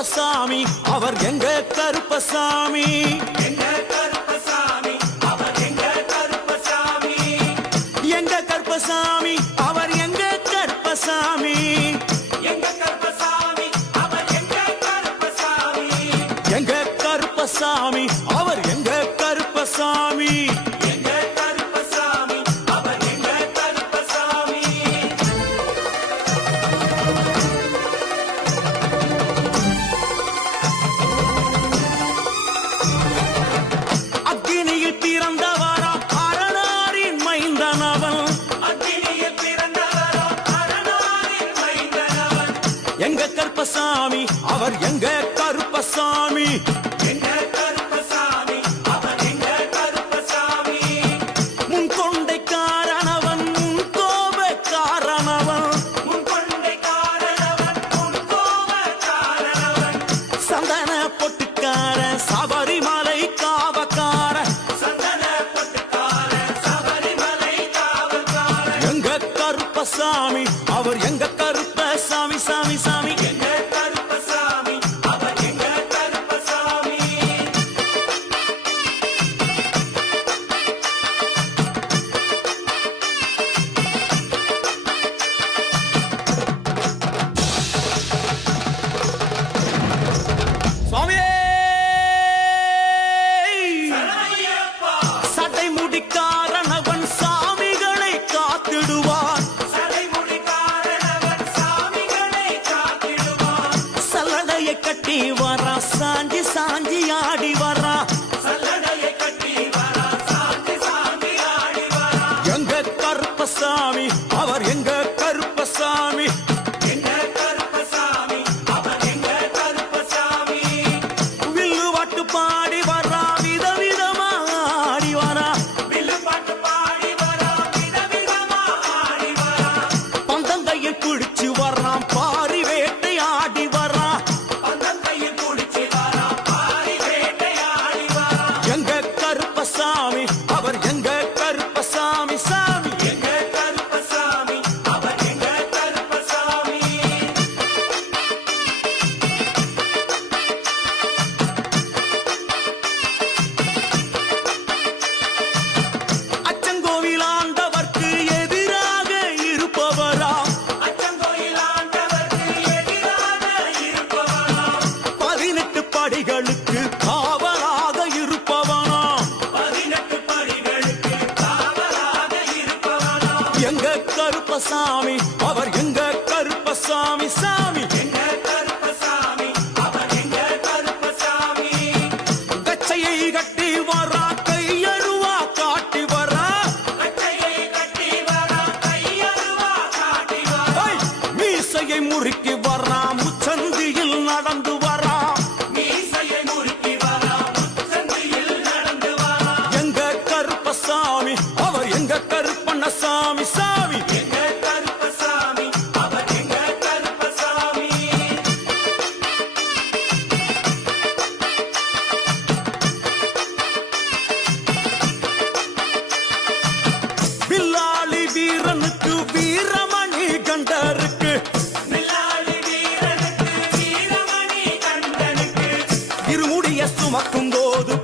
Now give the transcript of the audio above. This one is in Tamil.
கருப்பசாமி அவர் எங்க கருப்பசாமி எங்க கருப்பசாமி அவர் எங்க கருப்பசாமி எங்க கருப்பசாமி அவர் எங்க கருப்பசாமி எங்க கருப்பசாமி அவர் எங்க கருப்பசாமி எங்க கருப்பசாமி அவர் எங்க கருப்பசாமி எங்க கருப்பசாமி அவர் எங்க கருப்பசாமி அக்கினியில் பிறந்தவரா அரணாரின் மைந்தனவன் அக்கினியில் பிறந்தவரோ அரணாரின் மைந்தனவன் எங்க கருப்பசாமி அவர் எங்க கருப்பசாமி எங்க கருப்பசாமி அவர் எங்க கருப்பசாமி முன் கொண்டைக்காரனவன் முன் கோபக்காரனவன் முன் கொண்டை காரணவன் முன் கோப காரணவன் சந்தன பொட்டுக்கார சபரிமலை காவக்கார சந்தன பொட்டுக்கார சபரிமலை காவல்காரன் எங்க கருப்பசாமி அவர் எங்க கருப்பசாமி சாமி சாமி எங்க கருப்பசாமி அவர் எங்க கருப்பசாமி சுவாமியே சரணமையப்பா சடைமுடிக்காரனவன் சாமிகளை காத்திடுவான் சடைமுடி காரணவன் சாமிகளை காத்திடுவான் சல்லடையை கட்டி வரா சாஞ்சி சாஞ்சி ஆடி வரா சல்லடையை கட்டி வரா சாந்தி சாமி ஆடி வரா எங்க கருப்பசாமி அவர் எங்க கருப்பசாமி எங்க கருப்பசாமி அவர் எங்க கருப்பசாமி வில்லு வாட்டு பாடி வரா விதவிதமா ஆடி வரா வில்லு பாட்டு பாடி வரா விதவிதமா ஆடி வரா பந்தங்கையில் குடிச்சு வர்றான் பாரி வேட்டை ஆடி வரா பந்தங்கையில் குடிச்சு வரா பாரி வேட்டையாடி வரா எங்க கருப்பசாமி அவர் எங்க கருப்பசாமி சாமி எங்க கருப்பசாமி அவர் எங்க கருப்பசாமி அச்சங்கோவில் ஆண்டவர்க்கு எதிராக இருப்பவரா அச்சங்கோயில் ஆண்டவருக்கு எதிராக இருப்பவனாம் 18 படிகளுக்கு காவலாக இருப்பவனா 18 படிகளுக்கு காவலாக இருப்பவனாம் எங்க கருப்பசாமி அவர் எங்க கருப்பசாமி சாமி எங்க கருப்பசாமி அவர் எங்க கருப்பசாமி கச்சையை கட்டி வரா கையழுவா காட்டி வரா கட்டையை கட்டி வரா கையருவா காட்டி வரா ஐ! மீசையை முறுக்கி வரா முச்சந்தியில் நடந்து வரா மீசையை முறுக்கி வரா முச்சந்தியில் நடந்து வரா எங்க கருப்பசாமி அவர் எங்க கருப்பண்ணசாமி சாமி எங்க கருப்பசாமி அவர் எங்க கருப்பசாமி வில்லாளி வீரனுக்கு வீரமணி கண்டருக்கு வில்லாளி வீரனுக்கு வீரமணி கண்டனுக்கு இருமுடிய சுமக்கும் போது